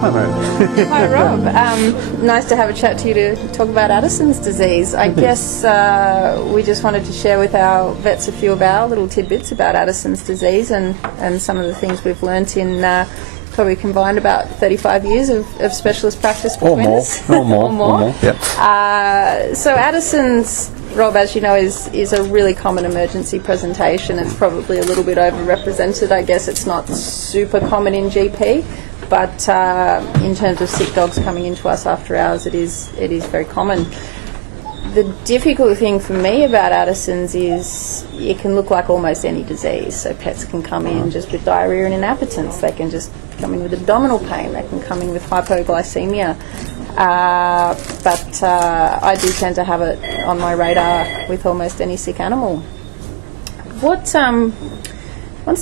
Hi, Merrin. Hi, Rob. Nice to have a chat to you to talk about Addison's disease. I guess we just wanted to share with our vets a few of our little tidbits about Addison's disease and some of the things we've learnt in probably combined about 35 years of specialist practice between us. Or more. Yep. So Addison's, Rob, as you know, is a really common emergency presentation. It's probably a little bit overrepresented. I guess it's not super common in GP, but in terms of sick dogs coming into us after hours, it is very common. The difficult thing for me about Addison's is it can look like almost any disease. So pets can come in just with diarrhea and inappetence. They can just come in with abdominal pain. They can come in with hypoglycemia. But I do tend to have it on my radar with almost any sick animal. Once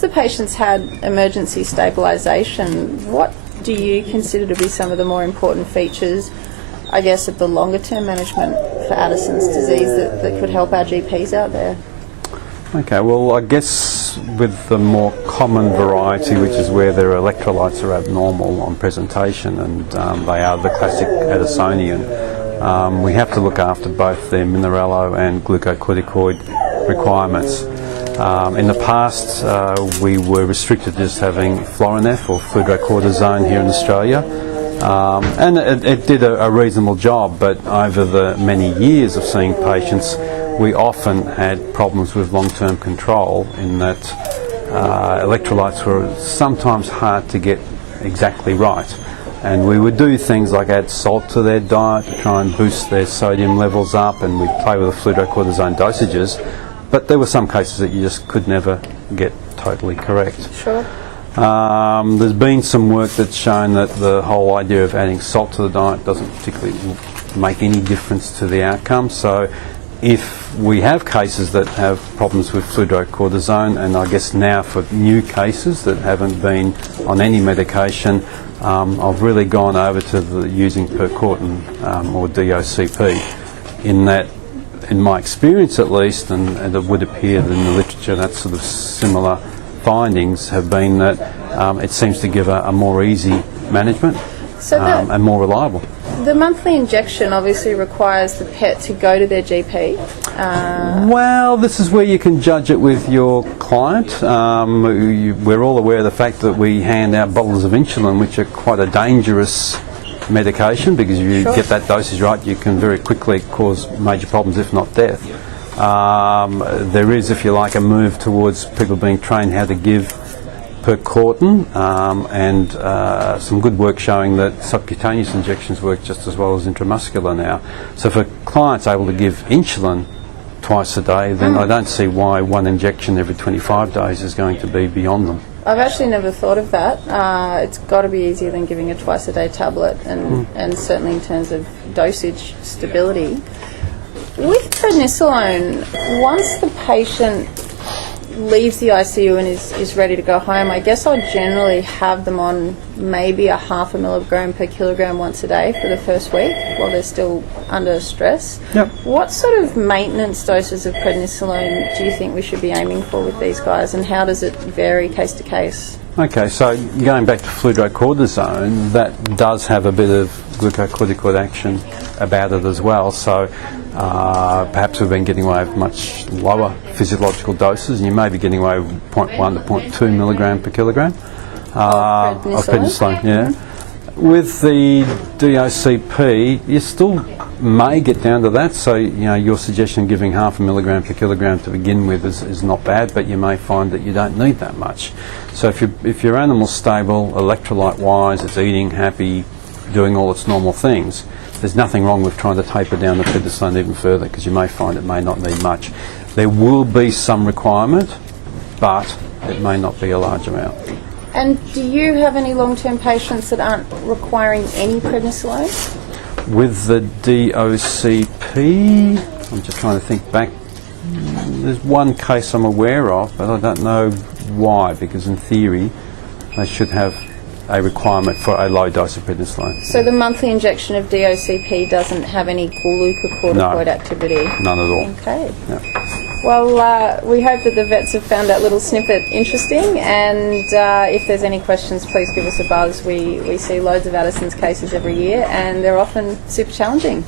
the patient's had emergency stabilisation, what do you consider to be some of the more important features, I guess, of the longer term management for Addison's disease that could help our GPs out there? Okay, well, I guess with the more common variety, which is where their electrolytes are abnormal on presentation, and they are the classic Addisonian, we have to look after both their Mineralo and glucocorticoid requirements. In the past, we were restricted to just having Florinef or fludrocortisone here in Australia. And it did a reasonable job, but over the many years of seeing patients, we often had problems with long-term control in that electrolytes were sometimes hard to get exactly right. And we would do things like add salt to their diet to try and boost their sodium levels up, and we'd play with the fludrocortisone dosages, but there were some cases that you just could never get totally correct. Sure. There's been some work that's shown that the whole idea of adding salt to the diet doesn't particularly make any difference to the outcome. So if we have cases that have problems with fludrocortisone, and I guess now for new cases that haven't been on any medication, I've really gone over to using Percortin or DOCP, in that, in my experience at least, and it would appear that in the literature that sort of similar findings have been that it seems to give a more easy management and more reliable. The monthly injection obviously requires the pet to go to their GP. Well, this is where you can judge it with your client. We're all aware of the fact that we hand out bottles of insulin, which are quite a dangerous medication, because if you get that dosage right, you can very quickly cause major problems, if not death. There is, if you like, a move towards people being trained how to give Percortin, and some good work showing that subcutaneous injections work just as well as intramuscular now. So if a client's able to give insulin twice a day, then I don't see why one injection every 25 days is going to be beyond them. I've actually never thought of that. It's got to be easier than giving a twice-a-day tablet, and certainly in terms of dosage stability. With prednisolone, once the patient leaves the ICU and is ready to go home, I guess I'll generally have them on maybe 0.5 milligram per kilogram once a day for the first week while they're still under stress. Yep. What sort of maintenance doses of prednisolone do you think we should be aiming for with these guys, and how does it vary case to case? Okay, so going back to fludrocortisone, that does have a bit of glucocorticoid action about it as well, so perhaps we've been getting away with much lower physiological doses, and you may be getting away with 0.1 to 0.2 milligram per kilogram of prednisolone. Yeah. With the DOCP, you still may get down to that, so your suggestion of giving 0.5 milligram per kilogram to begin with is not bad, but you may find that you don't need that much. So if your animal's stable, electrolyte-wise, it's eating, happy, doing all its normal things, there's nothing wrong with trying to taper down the prednisolone even further, because you may find it may not need much. There will be some requirement, but it may not be a large amount. And do you have any long-term patients that aren't requiring any prednisolone? With the DOCP, I'm just trying to think back. There's one case I'm aware of, but I don't know why, because in theory they should have a requirement for a low dose of prednisolone. So the monthly injection of DOCP doesn't have any glucocorticoid activity? None at all. Okay. No. Well, we hope that the vets have found that little snippet interesting, and if there's any questions, please give us a buzz. We see loads of Addison's cases every year, and they're often super challenging.